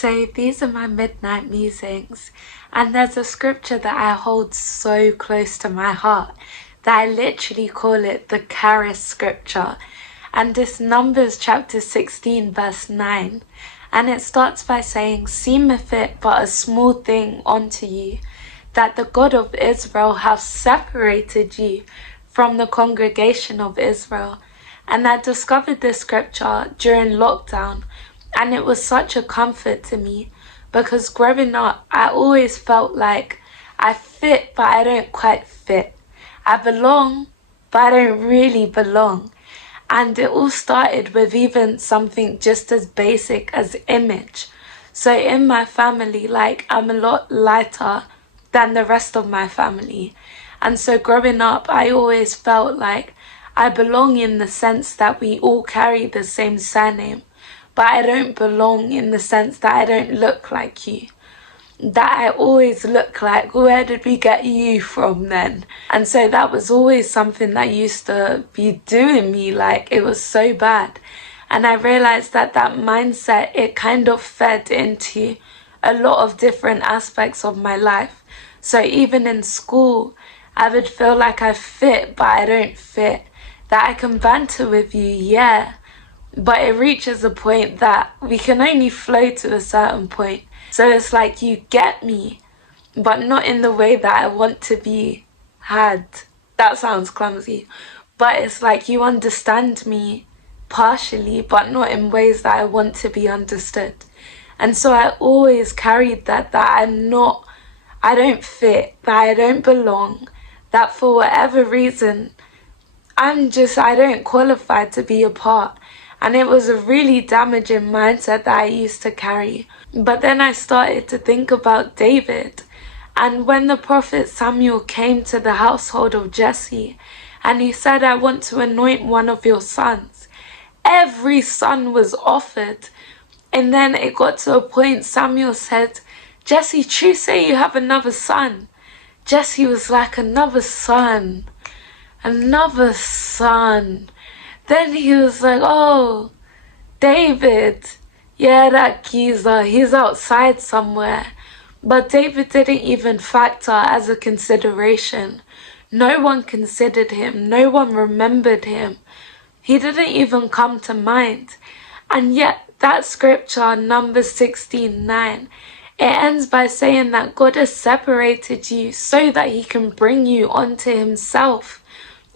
So these are my midnight musings, and there's a scripture that I hold so close to my heart that I literally call it the Charis scripture, and this Numbers chapter 16 verse 9, and it starts by saying, "Seemeth it but a small thing unto you, that the God of Israel hath separated you from the congregation of Israel." And I discovered this scripture during lockdown, and it was such a comfort to me, because growing up, I always felt like I fit, but I don't quite fit. I belong, but I don't really belong. And it all started with even something just as basic as image. So in my family, like, I'm a lot lighter than the rest of my family. And so growing up, I always felt like I belong in the sense that we all carry the same surname. But I don't belong in the sense that I don't look like you. That I always look like, where did we get you from then? And so that was always something that used to be doing me, like, it was so bad. And I realized that that mindset, it kind of fed into a lot of different aspects of my life. So even in school, I would feel like I fit, but I don't fit. That I can banter with you, yeah, but it reaches a point that we can only flow to a certain point. So it's like you get me, but not in the way that I want to be had. That sounds clumsy. But it's like you understand me partially, but not in ways that I want to be understood. And so I always carried that I don't fit, that I don't belong, that for whatever reason, I don't qualify to be a part. And it was a really damaging mindset that I used to carry. But then I started to think about David. And when the prophet Samuel came to the household of Jesse, and he said, "I want to anoint one of your sons," every son was offered. And then it got to a point Samuel said, "Jesse, true say you have another son." Jesse was like, "Another son, another son." Then he was like, "Oh, David, yeah, that geezer, he's outside somewhere." But David didn't even factor as a consideration. No one considered him. No one remembered him. He didn't even come to mind. And yet that scripture, Numbers 16:9, it ends by saying that God has separated you so that he can bring you onto himself,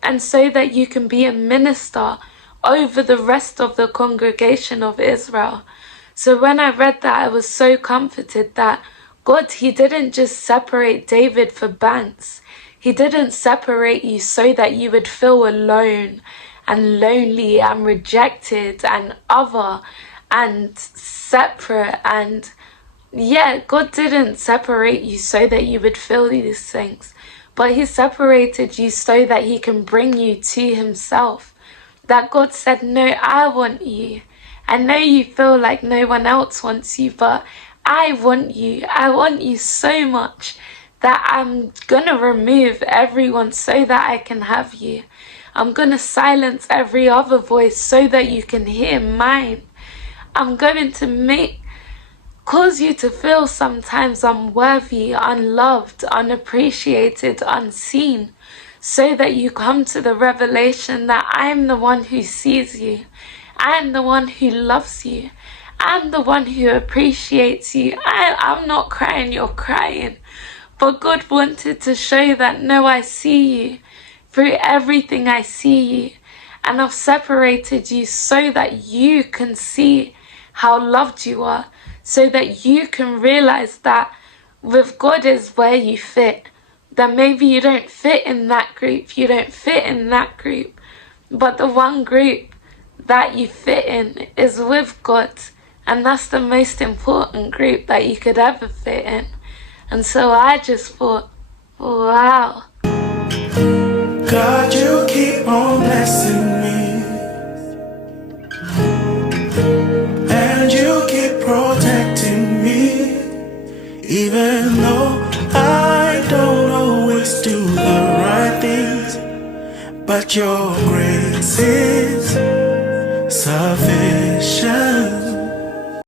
and so that you can be a minister over the rest of the congregation of Israel. So when I read that, I was so comforted that God, he didn't just separate David for bants. He didn't separate you so that you would feel alone and lonely and rejected and other and separate. And yeah, God didn't separate you so that you would feel these things, but he separated you so that he can bring you to himself. That God said, "No, I want you. I know you feel like no one else wants you, but I want you. I want you so much that I'm gonna remove everyone so that I can have you. I'm gonna silence every other voice so that you can hear mine. I'm going to cause you to feel sometimes unworthy, unloved, unappreciated, unseen, so that you come to the revelation that I'm the one who sees you. I'm the one who loves you. I'm the one who appreciates you. I'm not crying, you're crying." But God wanted to show that, no, I see you. Through everything I see you. And I've separated you so that you can see how loved you are. So that you can realize that with God is where you fit. That maybe you don't fit in that group. You don't fit in that group. But the one group that you fit in is with God. And that's the most important group that you could ever fit in. And so I just thought, wow. God, you keep on blessing me, and you keep protecting me, even though I don't always do the right things, but your grace is sufficient.